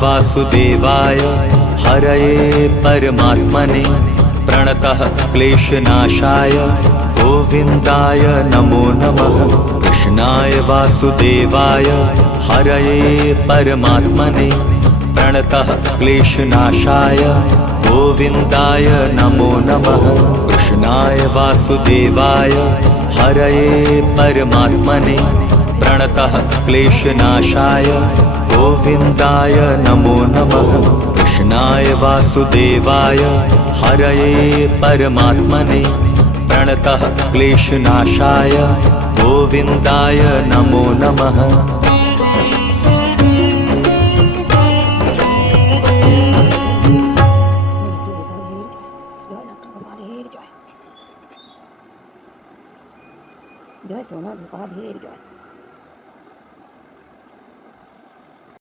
वासुदेवाय हरये परमात्मने प्रणतः क्लेशनाशाय गोविन्दाय नमो नमः। कृष्णाय वासुदेवाय हरये परमात्मने प्रणतः क्लेशनाशाय गोविन्दाय नमो नमः। कृष्णाय वासुदेवाय हरये परमात्मने प्रणतः क्लेशनाशाय गोविन्दाय नमो नमः। कृष्णाय वासुदेवाय हरये परमात्मने प्रणतः क्लेशनाशाय गोविन्दाय नमो नमः। जय सोना रूपा ढेर जय।